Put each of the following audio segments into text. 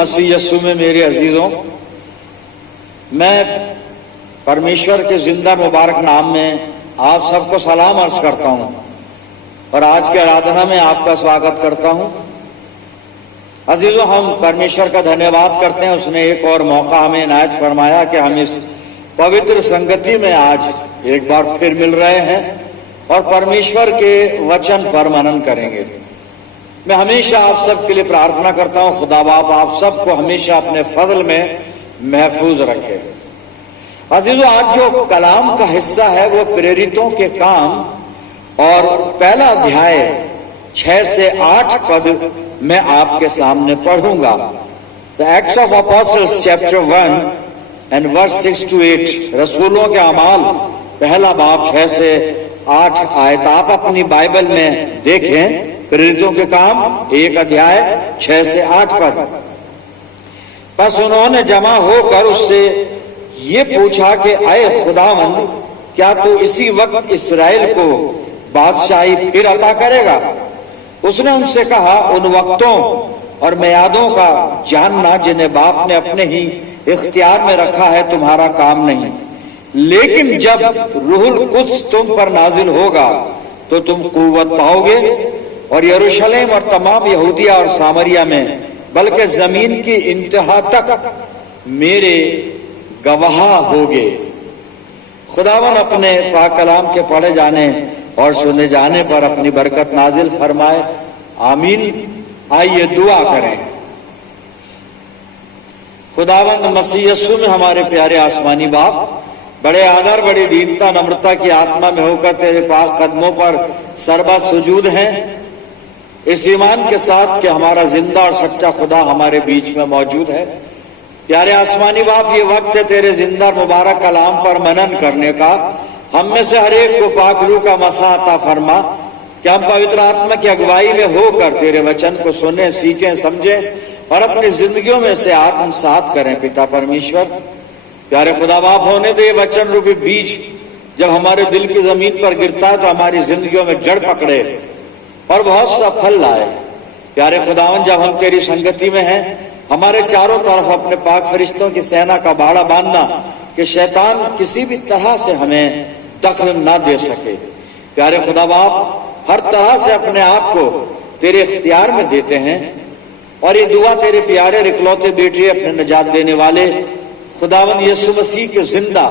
मसीह यस्सु में मेरे अजीजों, मैं परमेश्वर के जिंदा मुबारक नाम में आप सबको सलाम अर्ज करता हूं और आज के आराधना में आपका स्वागत करता हूं। अजीजों, हम परमेश्वर का धन्यवाद करते हैं, उसने एक और मौका हमें इनायत फरमाया कि हम इस पवित्र संगति में आज एक बार फिर मिल रहे हैं और परमेश्वर के वचन पर मनन करेंगे। मैं हमेशा आप सबके लिए प्रार्थना करता हूं, खुदा बाप आप सबको हमेशा अपने फजल में महफूज रखे। अजीजों, आज जो कलाम का हिस्सा है वो प्रेरितों के काम और पहला अध्याय 6 से 8 पद मैं आपके सामने पढ़ूंगा। The Acts of Apostles chapter 1 and verse 6 to 8, रसूलों के अमाल पहला बाब 6 से 8 आयत आप अपनी बाइबल में देखें। प्रेरितों के काम एक अध्याय 6 से 8 पद। बस उन्होंने जमा होकर उससे ये पूछा कि अय खुदावंद, क्या तू इसी वक्त इस्राएल को बादशाही फिर अता करेगा? उसने उनसे कहा, उन वक्तों और मियादों का जानना जिन्हें बाप ने अपने ही इख्तियार में रखा है तुम्हारा काम नहीं, लेकिन जब रूहुल कुद्स तुम पर नाजिल होगा तो तुम कुव्वत पाओगे और यरूशलेम और तमाम यहूदिया और सामरिया में बल्कि जमीन की इंतहा तक मेरे गवाह होगे। खुदावन अपने पाक कलाम के पढ़े जाने और सुने जाने पर अपनी बरकत नाजिल फरमाए, आमीन। आइए दुआ करें। खुदावन मसीह यस्सु में हमारे प्यारे आसमानी बाप, बड़े आदर बड़ी दीनता नम्रता की आत्मा में होकर तेरे पाक कदमों पर सरबा सुजूद हैं, इस ईमान के साथ कि हमारा जिंदा और सच्चा खुदा हमारे बीच में मौजूद है। प्यारे आसमानी बाप, ये वक्त है तेरे जिंदा मुबारक कलाम पर मनन करने का। हम में से हर एक को पाक रूह का मसा अता फरमा कि हम पवित्र आत्मा की अगुवाई में होकर तेरे वचन को सुने, सीखें, समझें और अपनी जिंदगियों में से आत्मसात करें। पिता परमेश्वर, प्यारे खुदा बाप, होने दे वचन रूपी बीज जब हमारे दिल की जमीन पर गिरता है तो हमारी जिंदगियों में जड़ पकड़े और बहुत सा फल लाए। प्यारे खुदावन, जब हम तेरी संगति में हैं, हमारे चारों तरफ अपने पाक फरिश्तों की सेना का बाड़ा बांधना कि शैतान किसी भी तरह से हमें दखल ना दे सके। प्यारे खुदा बाप, हर तरह से अपने आप को तेरे इख्तियार में देते हैं और ये दुआ तेरे प्यारे इकलौते बेटे अपने निजात देने वाले खुदावन यीशु मसीह के जिंदा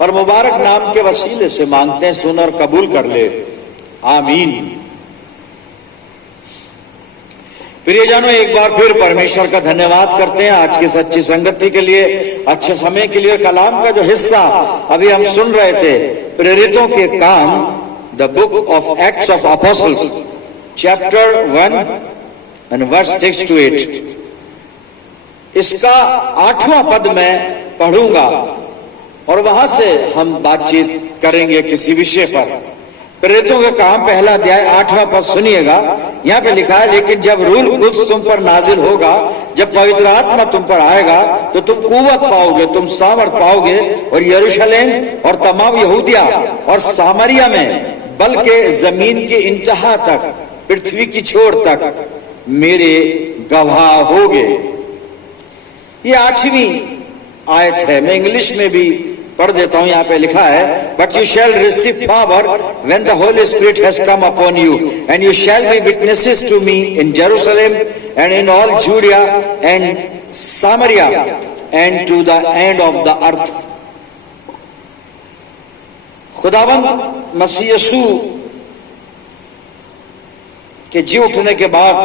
और मुबारक नाम के वसीले से मांगते हैं, सुन और कबूल कर ले, आमीन। प्रियजनों, एक बार फिर परमेश्वर का धन्यवाद करते हैं आज की सच्ची संगति के लिए, अच्छे समय के लिए। कलाम का जो हिस्सा अभी हम सुन रहे थे, प्रेरितों के काम, the book of Acts of Apostles chapter 1 and verse 6 to 8, इसका 8वां पद मैं पढ़ूंगा और वहां से हम बातचीत करेंगे किसी विषय पर। प्रेरितों के काम पहला अध्याय 8वां पद सुनिएगा। यहाँ पे लिखा है, लेकिन जब रूहुल कुद्स तुम पर नाजिल होगा, जब पवित्र आत्मा तुम पर आएगा तो तुम कुव्वत पाओगे, तुम सामर्थ पाओगे और यरूशलेम और तमाम यहूदिया और सामरिया में बल्कि जमीन की इंतहा तक, पृथ्वी की छोर तक मेरे गवाह होगे। ये 8वीं आयत है। मैं इंग्लिश में भी पढ़ देता हूं। यहाँ पे लिखा है, but you shall receive power when the Holy Spirit has come upon you and you shall be witnesses to me in Jerusalem and in all Judea and Samaria and to the end of the earth. खुदावंद मसीह यीशु के जी उठने के बाद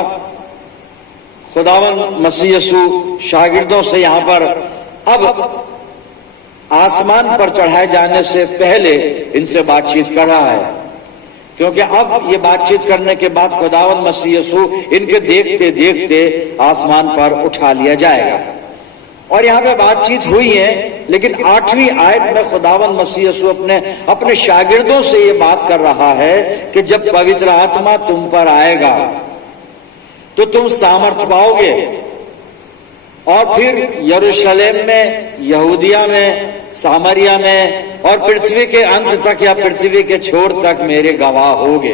खुदावंद मसीह यीशु शागिर्दों से यहां पर अब आसमान पर चढ़ाए जाने से पहले इनसे बातचीत कर रहा है, क्योंकि अब ये बातचीत करने के बाद खुदावंद मसीह यीशु इनके देखते देखते आसमान पर उठा लिया जाएगा। और यहाँ पे बातचीत हुई है, लेकिन 8वीं आयत में खुदावंद मसीह यीशु अपने शागिर्दों से ये बात कर रहा है कि जब पवित्र आत्मा तुम पर आएगा तो तुम सामर्थ पाओगे और फिर यरूशलेम में, यहूदिया में, सामरिया में और पृथ्वी के अंत तक या पृथ्वी के छोर तक मेरे गवाह होगे।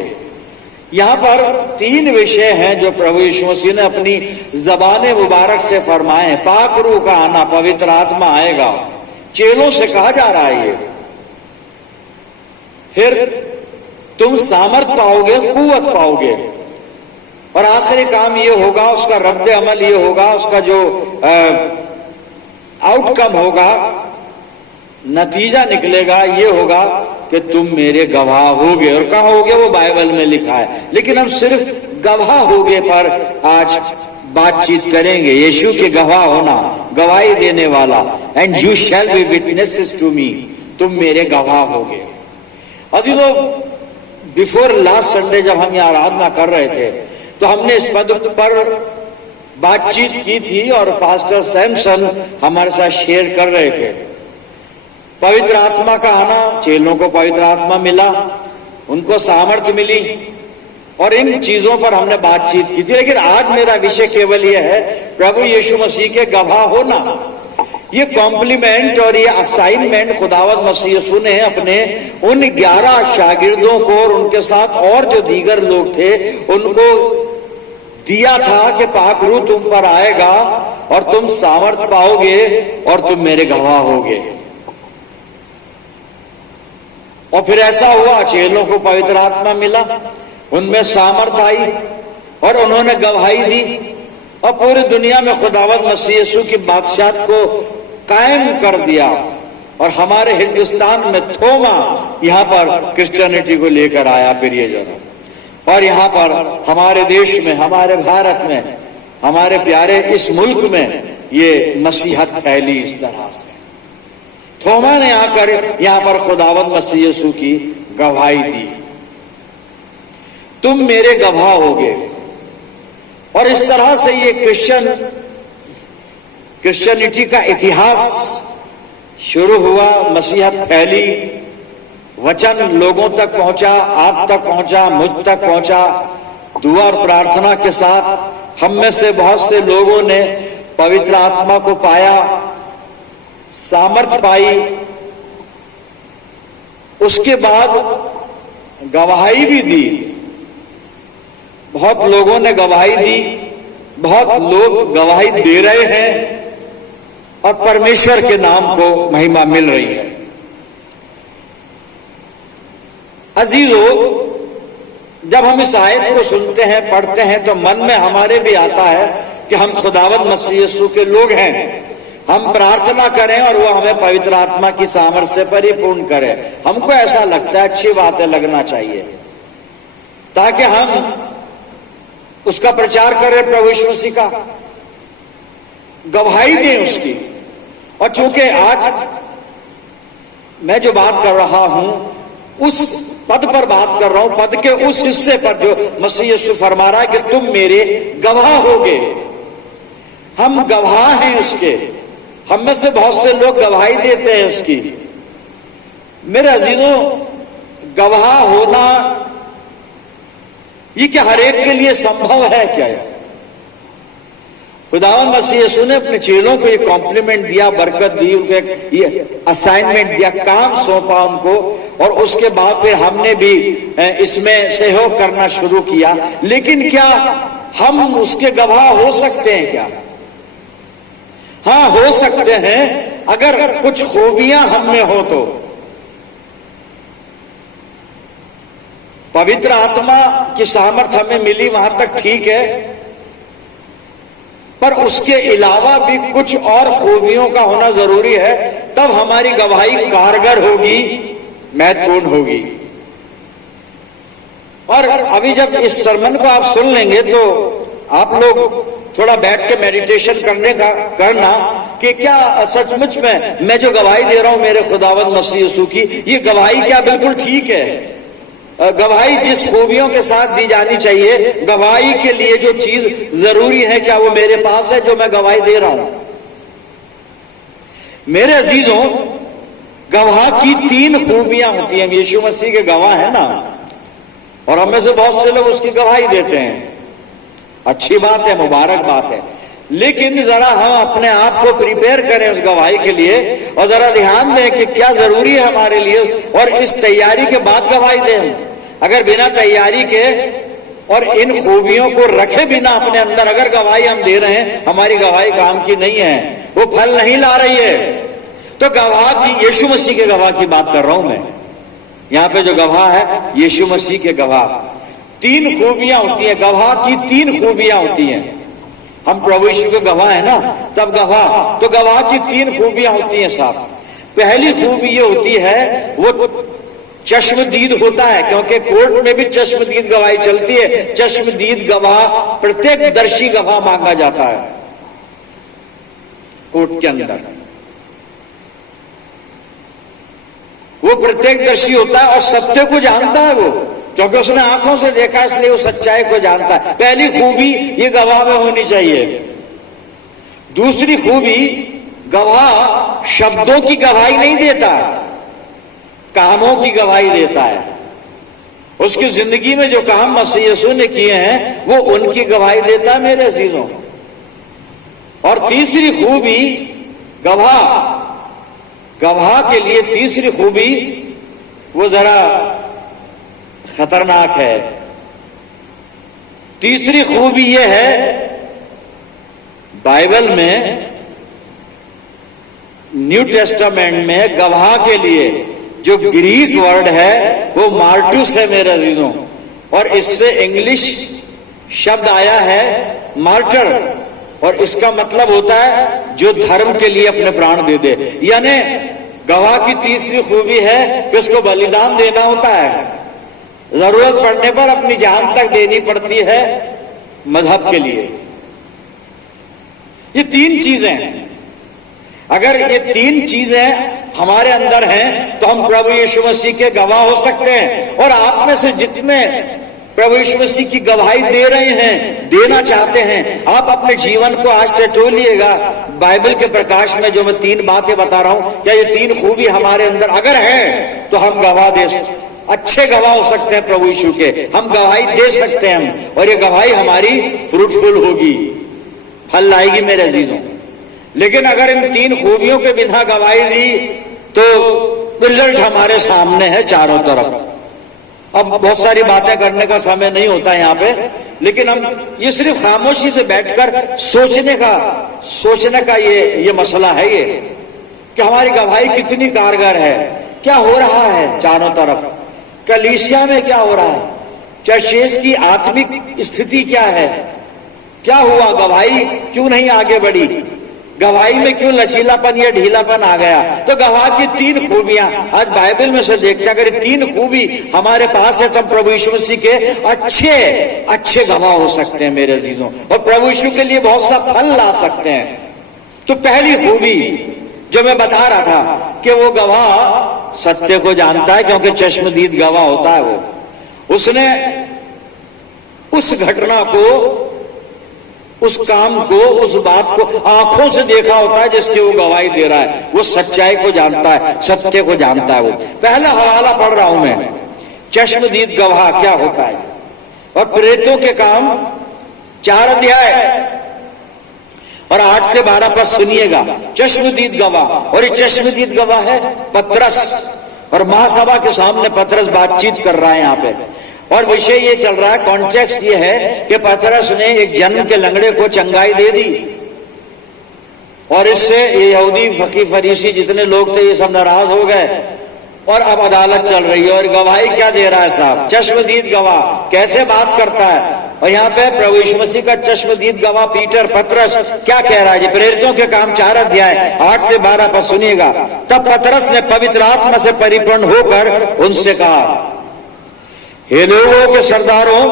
यहां पर 3 विषय हैं जो प्रभु यीशु मसीह ने अपनी ज़बान मुबारक से फरमाए। पाक रूह का आना, पवित्र आत्मा आएगा, चेलों से कहा जा रहा है ये। फिर तुम सामर्थ पाओगे, कुव्वत पाओगे, और आखिरी काम ये होगा, उसका रद्द अमल ये होगा, उसका जो आउटकम होगा, नतीजा निकलेगा, ये होगा कि तुम मेरे गवाह होगे। और कहाँ होगे वो बाइबल में लिखा है, लेकिन हम सिर्फ गवाह होगे पर आज बातचीत करेंगे। यीशु के गवाह होना, गवाही देने वाला, and you shall be witnesses to me, तुम मेरे गवाह होगे। अजीजों, बिफोर लास्ट संडे जब हम यहाँ आराधना कर रहे थे तो हमने इस पद पर बातचीत की थी और पास्टर सैमसन हमारे साथ शेयर कर रहे थे। पवित्र आत्मा का आना, चेलों को पवित्र आत्मा मिला, उनको सामर्थ्य मिली, और इन चीजों पर हमने बातचीत की थी। लेकिन आज मेरा विषय केवल यह है, प्रभु यीशु मसीह के गवाह होना। ये कॉम्प्लीमेंट और ये असाइनमेंट खुदावंद मसीह यीशु ने अपने उन 11 शागिर्दों को और उनके साथ और जो दीगर लोग थे उनको दिया था कि पाक रूह तुम पर आएगा और तुम सामर्थ पाओगे और तुम मेरे गवाह होगे। और फिर ऐसा हुआ, चेलों को पवित्र आत्मा मिला, उनमें सामर्थ आई और उन्होंने गवाही दी, और पूरी दुनिया में खुदावंद मसीह यीशु की बादशाहत को कायम कर दिया। और हमारे हिंदुस्तान में थोमा यहां पर क्रिश्चियनिटी को लेकर आया, प्रियजनों, और यहां पर हमारे देश में, हमारे भारत में, हमारे प्यारे इस मुल्क में ये मसीहत फैली इस तरह से। थोमा ने आकर यहां पर खुदावंद मसीह यीशु की गवाही दी, तुम मेरे गवाह होगे। और इस तरह से ये क्रिश्चियनिटी का इतिहास शुरू हुआ, मसीहत फैली, वचन लोगों तक पहुंचा, आप तक पहुंचा, मुझ तक पहुंचा। दुआ और प्रार्थना के साथ हम में से बहुत से लोगों ने पवित्र आत्मा को पाया, सामर्थ पाई, उसके बाद गवाही भी दी। बहुत लोगों ने गवाही दी, बहुत लोग गवाही दे रहे हैं, और परमेश्वर के नाम को महिमा मिल रही है। अजीजों, जब हम इस आयत को सुनते हैं, पढ़ते हैं, तो मन में हमारे भी आता है कि हम खुदावंद मसीह यीशु के लोग हैं, हम प्रार्थना करें और वो हमें पवित्र आत्मा की सामर्थ्य से परिपूर्ण करे। हमको ऐसा लगता है, अच्छी बात है, लगना चाहिए, ताकि हम उसका प्रचार करें, प्रभु यीशु मसीह का गवाही दें उसकी। और चूंकि आज मैं जो बात कर रहा हूं उस पद पर बात कर रहा हूं, पद के उस हिस्से पर जो मसीह यीशु फरमा रहा है कि तुम मेरे गवाह होगे। हम गवाह हैं उसके, हम में से बहुत से लोग गवाही देते हैं उसकी। मेरे अजीजों, गवाह होना ये क्या हर एक के लिए संभव है क्या? खुदावंद मसीह यीशु ने अपने चेलों को ये कॉम्प्लीमेंट दिया, बरकत दी, उनको ये असाइनमेंट दिया, काम सौंपा उनको, और उसके बाद फिर हमने भी इसमें सहयोग करना शुरू किया। लेकिन क्या हम उसके गवाह हो सकते हैं क्या? हाँ, हो सकते हैं, अगर कुछ खूबियां हम में हो तो। पवित्र आत्मा की सामर्थ हमें मिली वहां तक ठीक है, पर उसके अलावा भी कुछ और खूबियों का होना जरूरी है, तब हमारी गवाही कारगर होगी, महत्वपूर्ण होगी। और अभी जब इस सरमन को आप सुन लेंगे तो आप लोग थोड़ा बैठ के मेडिटेशन करना कि क्या सचमुच में मैं जो गवाही दे रहा हूं मेरे खुदावंद मसीह यीशु की, ये गवाही क्या बिल्कुल ठीक है? गवाही जिस खूबियों के साथ दी जानी चाहिए, गवाही के लिए जो चीज जरूरी है, क्या वो मेरे पास है जो मैं गवाही दे रहा हूं? मेरे अजीजों, गवाह की 3 खूबियां होती हैं। यीशु मसीह के गवाह है ना, और हमें से बहुत से लोग उसकी गवाही देते हैं, अच्छी बात है, मुबारक बात है। लेकिन जरा हम अपने आप को प्रिपेयर करें उस गवाही के लिए, और जरा ध्यान दें कि क्या जरूरी है हमारे लिए, और इस तैयारी के बाद गवाही दें। अगर बिना तैयारी के और इन खूबियों को रखे बिना अपने अंदर अगर गवाही हम दे रहे हैं, हमारी गवाही काम की नहीं है, वो फल नहीं ला रही है। तो गवाह की, यीशु मसीह के गवाह की बात कर रहा हूं मैं। यहां पे जो गवाह है यीशु मसीह के गवाह। 3 खूबियां होती हैं, गवाह की 3 खूबियां होती हैं। हम प्रभु यीशु के गवाह है ना, तब गवाह, तो गवाह की 3 खूबियां होती हैं साहब। पहली खूबी ये होती है, वो चश्मदीद होता है, क्योंकि कोर्ट में भी चश्मदीद गवाही चलती है। चश्मदीद गवाह, प्रत्येक दर्शी गवाह मांगा जाता है कोर्ट के अंदर। वो प्रत्येक दर्शी होता है और सत्य को जानता है वो, क्योंकि उसने आंखों से देखा, इसलिए वो सच्चाई को जानता है। पहली खूबी ये गवाह में होनी चाहिए। दूसरी खूबी, गवाह शब्दों की गवाही नहीं देता, कामों की गवाही देता है। उसकी जिंदगी में जो काम मसीह यीशु ने किए हैं वो उनकी गवाही देता है मेरे अजीजों। और तीसरी खूबी, गवाह के लिए तीसरी खूबी वो जरा खतरनाक है। तीसरी खूबी ये है, बाइबल में न्यू टेस्टामेंट में गवाह के लिए जो ग्रीक वर्ड है वो मार्टुस है मेरे अजीजों, और इससे इंग्लिश शब्द आया है मार्टर, और इसका मतलब होता है जो धर्म के लिए अपने प्राण दे दे। यानी गवाह की तीसरी खूबी है कि उसको बलिदान देना होता है, जरूरत पड़ने पर अपनी जान तक देनी पड़ती है मजहब के लिए। ये 3 चीजें, अगर ये 3 चीजें हमारे अंदर हैं तो हम प्रभु यीशु मसीह के गवाह हो सकते हैं। और आप में से जितने प्रभु यीशु मसीह की गवाही दे रहे हैं, देना चाहते हैं, आप अपने जीवन को आज टटोलिएगा बाइबल के प्रकाश में। जो मैं 3 बातें बता रहा हूं, क्या ये 3 खूबी हमारे अंदर अगर है तो हम गवाह दे, अच्छे गवाह हो सकते हैं प्रभु यीशु के, हम गवाही दे सकते हैं हम, और ये गवाही हमारी फ्रूटफुल होगी, फल लाएगी मेरे अजीजों। लेकिन अगर इन 3 खूबियों के बिना गवाही दी तो रिजल्ट हमारे सामने है चारों तरफ। अब बहुत सारी बातें करने का समय नहीं होता यहाँ पे, लेकिन हम ये सिर्फ खामोशी से बैठकर सोचने का ये मसला है ये, कि हमारी गवाही कितनी कारगर है, क्या हो रहा है चारों तरफ, कलीसिया में क्या हो रहा है, चर्चेस की आत्मिक स्थिति क्या है, क्या हुआ, गवाही क्यों नहीं आगे बढ़ी, गवाही में क्यों लचीलापन या ढीलापन आ गया। तो गवाह की 3 खूबियां आज बाइबल में से देखते हैं। अगर 3 खूबी हमारे पास है तो प्रभु यीशु मसीह के अच्छे गवाह हो सकते हैं मेरे अजीजों, और प्रभु यीशु के लिए बहुत सा फल ला सकते हैं। तो पहली खूबी जो मैं बता रहा था कि वो गवाह सत्य को जानता है, क्योंकि चश्मदीद गवाह होता है वो। उसने उस घटना को, उस काम को, उस बात को आंखों से देखा होता है जिसकी वो गवाही दे रहा है। वो सच्चाई को जानता है, सत्य को जानता है वो। पहला हवाला पढ़ रहा हूं मैं, चश्मदीद गवाह क्या होता है। और प्रेरितों के काम 4 अध्याय और 8 से 12 पद सुनिएगा। चश्मदीद गवाह, और ये चश्मदीद गवाह है पतरस, और महासभा के सामने पतरस बातचीत कर रहा है यहाँ पे। और विषय ये चल रहा है, कॉन्टेक्स्ट ये है कि पतरस ने एक जन्म के लंगड़े को चंगाई दे दी, और इससे ये यहूदी फकीह फरीसी जितने लोग थे ये सब नाराज हो गए, और अब अदालत चल रही है। और गवाही क्या दे रहा है साहब, चश्मदीद गवाह कैसे बात करता है। और यहाँ पे प्रभु यीशु मसीह का चश्मदीद गवाह पतरस क्या कह रहा है। प्रेरितों के काम 4 अध्याय 8 से 12 पर सुनिएगा। तब पतरस ने पवित्र आत्मा से परिपूर्ण होकर उनसे कहा, हे लोगों के सरदारों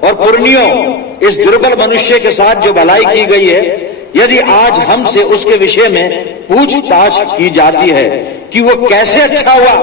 और पुरनियों, इस दुर्बल मनुष्य के साथ जो भलाई की गई है, यदि आज हमसे उसके विषय में पूछताछ की जाती है कि वो कैसे अच्छा हुआ,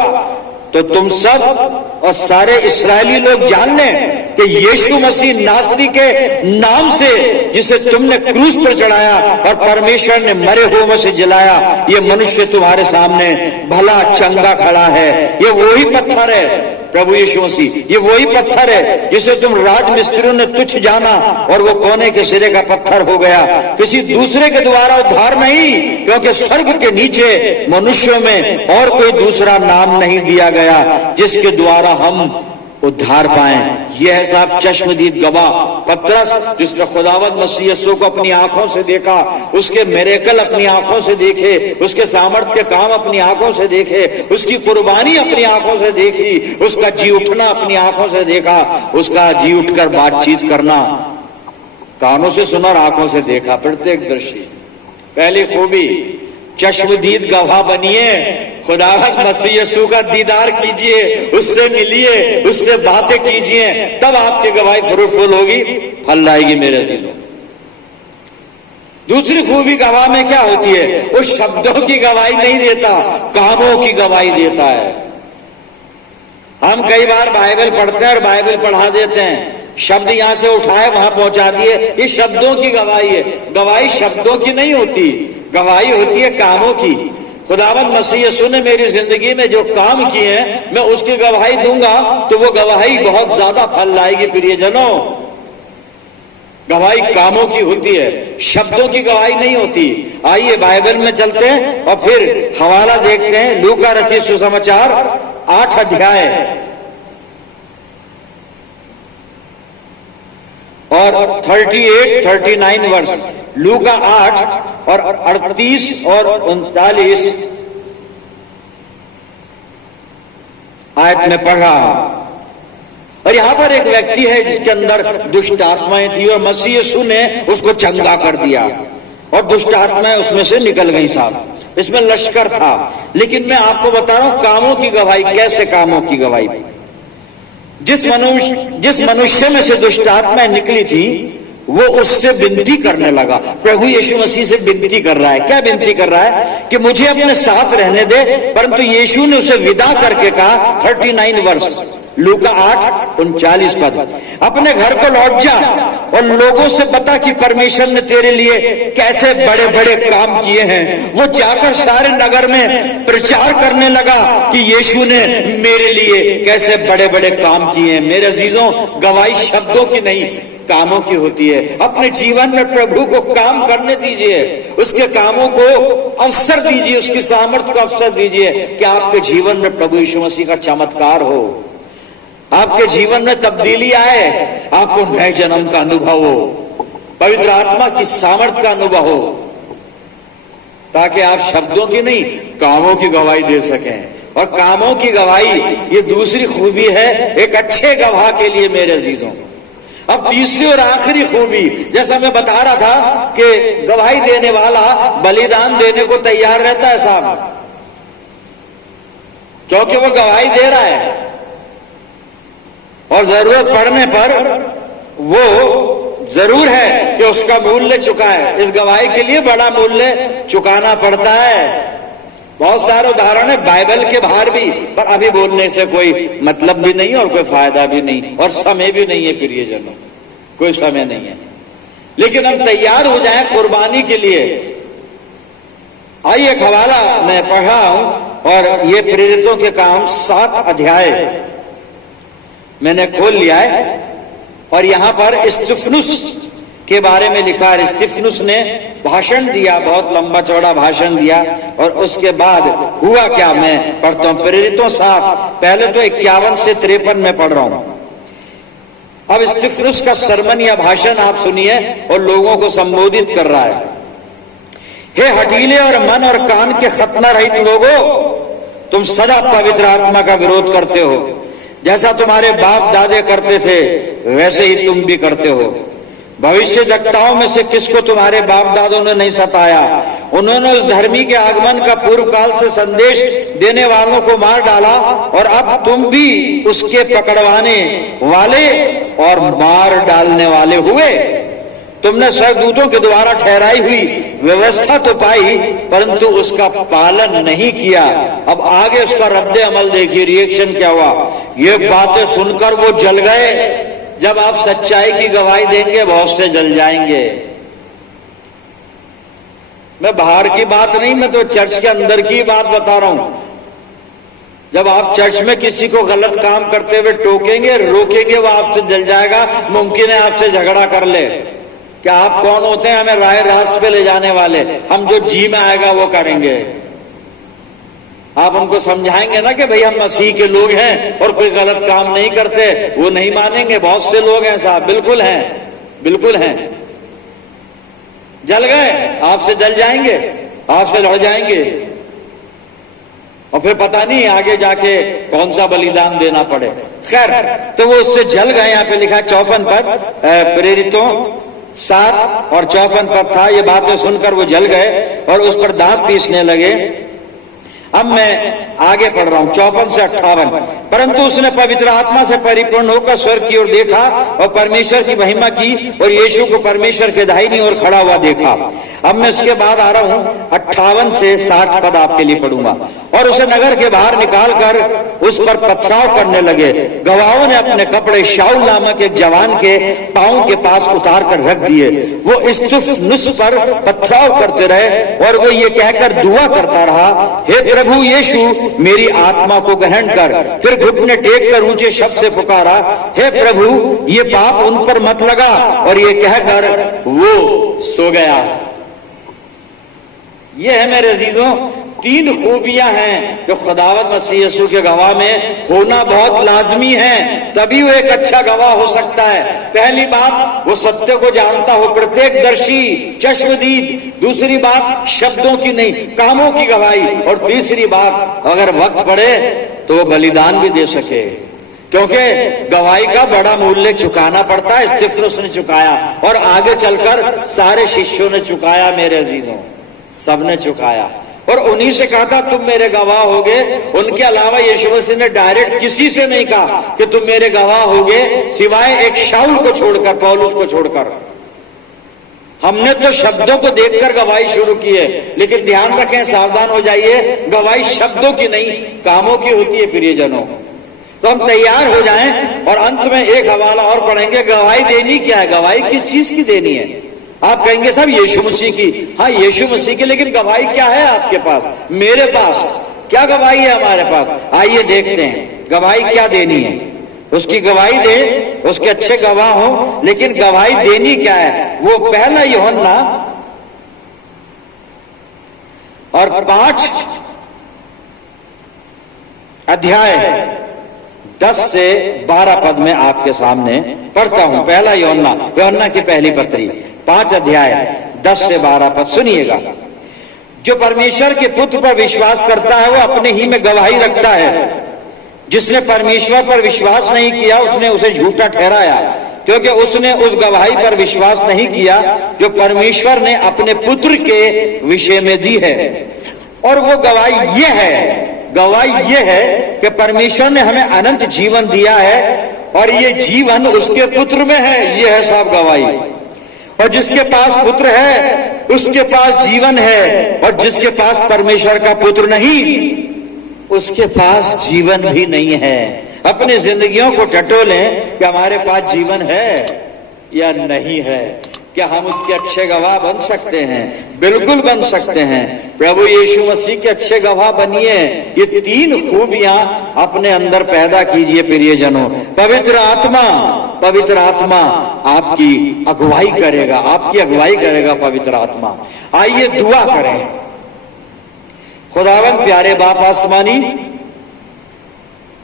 तो तुम सब और सारे इस्राएली लोग जान लें कि यीशु मसीह नासरी के नाम से, जिसे तुमने क्रूस पर चढ़ाया और परमेश्वर ने मरे हुए में से जिलाया, ये मनुष्य तुम्हारे सामने भला चंगा खड़ा है। ये वही पत्थर है प्रभु यीशु मसीह, ये वही पत्थर है जिसे तुम राजमिस्त्रियों ने तुच्छ जाना और वो कोने के सिरे का पत्थर हो गया। किसी दूसरे के द्वारा उद्धार नहीं, क्योंकि स्वर्ग के नीचे मनुष्यों में और कोई दूसरा नाम नहीं दिया गया जिसके द्वारा हम उद्धार पाए। यह है साहब चश्मदीद गवाह पतरस, जिसने खुदावंद मसीह यीशु को अपनी आंखों से देखा, उसके मिरेकल अपनी आंखों से देखे, उसके सामर्थ के काम अपनी आंखों से देखे, उसकी कुर्बानी अपनी आंखों से देखी, उसका जी उठना अपनी आंखों से देखा, उसका जी उठकर बातचीत करना कानों से सुना और आंखों से देखा। प्रत्यक्षदर्शी पहली खूबी, चश्मदीद गवाह बनिए, खुदावंद मसीह यीशु का दीदार कीजिए, उससे मिलिए, उससे बातें कीजिए, तब आपकी गवाही फ्रूटफुल होगी, फल लाएगी मेरे अजीजों। दूसरी खूबी गवाह में क्या होती है? वो शब्दों की गवाही नहीं देता, कामों की गवाही देता है। हम कई बार बाइबल पढ़ते हैं और बाइबल पढ़ा देते हैं, शब्द यहां से उठाए वहां पहुंचा दिए, ये शब्दों की गवाही है। गवाही शब्दों की नहीं होती, गवाही होती है कामों की। खुदावंद मसीह यीशु ने मेरी जिंदगी में जो काम किए हैं, मैं उसकी गवाही दूंगा तो वो गवाही बहुत ज्यादा फल लाएगी प्रियजनों। गवाही कामों की होती है, शब्दों की गवाही नहीं होती। आइए बाइबल में चलते हैं और फिर हवाला देखते हैं। लूका रचित सुसमाचार 8 अध्याय और 38, 39 वर्ष। लूका 8 और 38 और 39 आयत में पढ़ा। और यहां पर एक व्यक्ति है जिसके अंदर दुष्ट आत्माएं थी और मसीह यीशु ने उसको चंगा कर दिया और दुष्ट आत्माएं उसमें से निकल गई साहब। इसमें लश्कर था। लेकिन मैं आपको बता रहा हूं कामों की गवाही। कैसे कामों की गवाही? जिस मनुष्य में से दुष्ट आत्माएं निकली थी वो उससे विनती करने लगा। प्रभु यीशु मसीह से विनती कर रहा है। क्या विनती कर रहा है? कि मुझे अपने साथ रहने दे। परंतु यीशु ने उसे विदा करके कहा, 39 वर्ष, लूका 8:39 पद, अपने घर को लौट जा और लोगों से बता कि परमेश्वर ने तेरे लिए कैसे बड़े बड़े काम किए हैं। वो जाकर सारे नगर में प्रचार करने लगा कि यीशु ने मेरे लिए कैसे बड़े बड़े काम किए हैं। मेरे अजीजों, गवाही शब्दों की नहीं, कामों की होती है। अपने जीवन में प्रभु को काम करने दीजिए, उसके कामों को अवसर दीजिए, उसकी सामर्थ्य को अवसर दीजिए कि आपके जीवन में प्रभु यीशु मसीह का चमत्कार हो, आपके जीवन में तब्दीली आए, आपको नए जन्म का अनुभव हो, पवित्र आत्मा की सामर्थ्य का अनुभव हो, ताकि आप शब्दों की नहीं कामों की गवाही दे सकें। और कामों की गवाही ये दूसरी खूबी है एक अच्छे गवाह के लिए मेरे अजीजों। अब तीसरी और आखिरी खूबी, जैसा मैं बता रहा था कि गवाही देने वाला बलिदान देने को तैयार रहता है साहब, क्योंकि वो गवाही दे रहा है और जरूरत पड़ने पर वो जरूर है कि उसका मूल्य चुकाए। इस गवाही के लिए बड़ा मूल्य चुकाना पड़ता है। बहुत सारे उदाहरण है बाइबल के बाहर भी, पर अभी बोलने से कोई मतलब भी नहीं और कोई फायदा भी नहीं और समय भी नहीं है प्रियजनों, कोई समय नहीं है। लेकिन हम तैयार हो जाएं कुर्बानी के लिए। आइए एक हवाला मैं पढ़ा हूं और ये प्रेरितों के काम 7 अध्याय मैंने खोल लिया है और यहां पर स्तिफनुस के बारे में लिखा है। स्तिफनुस ने भाषण दिया, बहुत लंबा चौड़ा भाषण दिया। और उसके बाद हुआ क्या, मैं पढ़ता हूं प्रेरितों 7, पहले तो 51 से 53 में पढ़ रहा हूं। अब स्तिफनुस का सरमन या भाषण आप सुनिए और लोगों को संबोधित कर रहा है। हे हठीले और मन और कान के खतना रहित लोगों, तुम सदा पवित्र आत्मा का विरोध करते हो। जैसा तुम्हारे बाप दादे करते थे वैसे ही तुम भी करते हो। भविष्य वक्ताओं में से किसको तुम्हारे बाप दादों ने नहीं सताया? उन्होंने उस धर्मी के आगमन का पूर्व काल से संदेश देने वालों को मार डाला और अब तुम भी उसके पकड़वाने वाले और मार डालने वाले हुए। तुमने स्वर्गदूतों के द्वारा ठहराई हुई व्यवस्था तो पाई, परंतु उसका पालन नहीं किया। अब आगे उसका रद्द अमल देखिए, रिएक्शन क्या हुआ। ये बातें सुनकर वो जल गए। जब आप सच्चाई की गवाही देंगे बहुत से जल जाएंगे। मैं बाहर की बात नहीं, मैं तो चर्च के अंदर की बात बता रहा हूं। जब आप चर्च में किसी को गलत काम करते हुए टोकेंगे, रोकेंगे, वो आपसे जल जाएगा। मुमकिन है आपसे झगड़ा कर ले। क्या आप कौन होते हैं हमें राह रास्ते पे ले जाने वाले? हम जो जी में आएगा वो करेंगे। आप उनको समझाएंगे ना कि भाई हम मसीह के लोग हैं और कोई गलत काम नहीं करते, वो नहीं मानेंगे। बहुत से लोग हैं साहब, बिल्कुल हैं, बिल्कुल हैं, जल गए, आपसे जल जाएंगे, आपसे लड़ जाएंगे, और फिर पता नहीं आगे जाके कौन सा बलिदान देना पड़े। खैर, तो वो उससे जल गए। यहाँ पे लिखा 54 पद, प्रेरितों 7 और 54 पद था। ये बातें सुनकर वो जल गए और उस पर दांत पीसने लगे। अब मैं आगे पढ़ रहा हूं 54 से 58। परंतु उसने पवित्र आत्मा से परिपूर्ण होकर स्वर्ग की ओर देखा और परमेश्वर की महिमा की और यीशु को परमेश्वर के दाहिनी ओर खड़ा हुआ देखा। अब मैं इसके बाद आ रहा हूं 58 से 60 पद आपके लिए पढ़ूंगा। और उसे नगर के बाहर निकालकर उस पर पथराव करने लगे। गवाहों ने अपने कपड़े शाऊल नामक एक जवान के पांव के पास उतार कर रख दिए। वो इस्तुफनुस पर पथराव करते रहे और वो ये कहकर दुआ करता रहा, हे प्रभु यीशु, मेरी आत्मा को ग्रहण कर। फिर घुटने टेक कर ऊंचे शब्द से पुकारा, हे प्रभु, ये पाप उन पर मत लगा। और ये कहकर वो सो गया। ये है मेरे अजीजों 3 खूबियां हैं जो खुदावंद मसीह यीशु के गवाह में होना बहुत लाजमी है, तभी वो एक अच्छा गवाह हो सकता है। पहली बात, वो सत्य को जानता हो, प्रत्यक्षदर्शी, चश्मदीद। दूसरी बात, शब्दों की नहीं, कामों की गवाही। और तीसरी बात, अगर वक्त पड़े तो वो बलिदान भी दे सके, क्योंकि गवाही का बड़ा मूल्य चुकाना पड़ता है। स्तिफनुस ने चुकाया और आगे चलकर सारे शिष्यों ने चुकाया। मेरे अजीजों, सबने चुकाया। और उन्हीं से कहा था तुम मेरे गवाह होगे। उनके अलावा यीशु मसीह ने डायरेक्ट किसी से नहीं कहा कि तुम मेरे गवाह होगे, सिवाय एक शाऊल को छोड़कर, पौलुस को छोड़कर। हमने तो शब्दों को देखकर गवाही शुरू की है, लेकिन ध्यान रखें, सावधान हो जाइए, गवाही शब्दों की नहीं, कामों की होती है प्रियजनों। तो हम तैयार हो जाएं। और अंत में एक हवाला और पढ़ेंगे, गवाही देनी क्या है, गवाही किस चीज की देनी है। आप कहेंगे साहब यीशु मसीह की, हाँ यीशु मसीह की, लेकिन गवाही क्या है आपके पास, मेरे पास क्या गवाही है हमारे पास? आइए देखते हैं गवाही क्या देनी है। उसकी गवाही दे, उसके अच्छे गवाह हो, लेकिन गवाही देनी क्या है? वो पहला यूहन्ना और 5 अध्याय 10 से 12 पद में आपके सामने पढ़ता हूं। पहला यूहन्ना की पहली पत्री 5 अध्याय 10 से 12 पद सुनिएगा। जो परमेश्वर के पुत्र पर विश्वास करता है वो अपने ही में गवाही रखता है। जिसने परमेश्वर पर विश्वास नहीं किया उसने उसे झूठा ठहराया, क्योंकि उसने उस गवाही पर विश्वास नहीं किया जो परमेश्वर ने अपने पुत्र के विषय में दी है। और वो गवाही ये है कि परमेश्वर ने हमें अनंत जीवन दिया है और ये जीवन उसके पुत्र में है। ये है साहब गवाही। और जिसके पास पुत्र है उसके पास जीवन है, और जिसके पास परमेश्वर का पुत्र नहीं उसके पास जीवन भी नहीं है। अपनी जिंदगियों को टटोलें कि हमारे पास जीवन है या नहीं है। क्या हम उसके अच्छे गवाह बन सकते हैं? बिल्कुल बन सकते हैं। प्रभु यीशु मसीह के अच्छे गवाह बनिए। ये 3 खूबियां अपने अंदर पैदा कीजिए प्रियजनों। पवित्र आत्मा आपकी अगुवाई करेगा, पवित्र आत्मा। आइए दुआ करें। खुदावंद प्यारे बाप आसमानी,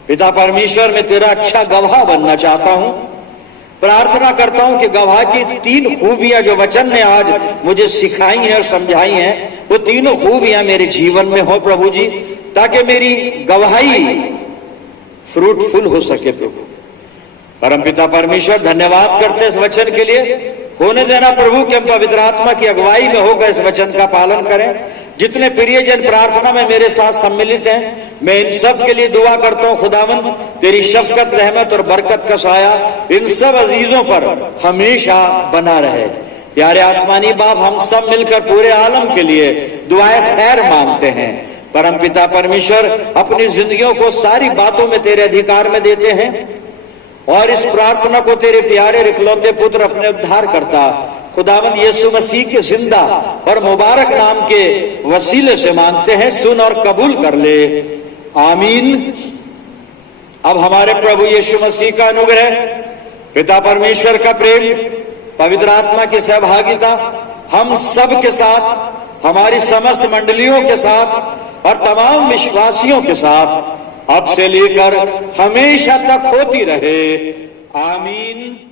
पिता परमेश्वर, मैं तेरा अच्छा गवाह बनना चाहता हूं। प्रार्थना करता हूं कि गवाह की 3 खूबियां जो वचन ने आज मुझे सिखाई हैं और समझाई हैं, वो 3 खूबियां मेरे जीवन में हो प्रभु जी, ताकि मेरी गवाही फ्रूटफुल हो सके। प्रभु परमपिता परमेश्वर, धन्यवाद करते इस वचन के लिए। होने देना प्रभु कि हम पवित्र आत्मा की अगुवाई में होकर इस वचन का पालन करें। जितने प्रियजन प्रार्थना में मेरे साथ सम्मिलित हैं, मैं इन सब के लिए दुआ करता हूं। खुदावंद, तेरी शफकत, रहमत और बरकत का साया इन सब अजीजों पर हमेशा बना रहे। प्यारे आसमानी बाप, हम सब मिलकर पूरे आलम के लिए दुआएं खैर मांगते हैं। परमपिता परमेश्वर, अपनी जिंदगियों को सारी बातों में तेरे अधिकार में देते हैं और इस प्रार्थना को तेरे प्यारे इकलौते पुत्र अपने उद्धार करता खुदावंद यीशु मसीह के जिंदा और मुबारक नाम के वसीले से मांगते हैं। सुन और कबूल कर ले, आमीन। अब हमारे प्रभु यीशु मसीह का अनुग्रह, पिता परमेश्वर का प्रेम, पवित्र आत्मा की सहभागिता हम सब के साथ, हमारी समस्त मंडलियों के साथ और तमाम विश्वासियों के साथ अब से लेकर हमेशा तक होती रहे। आमीन।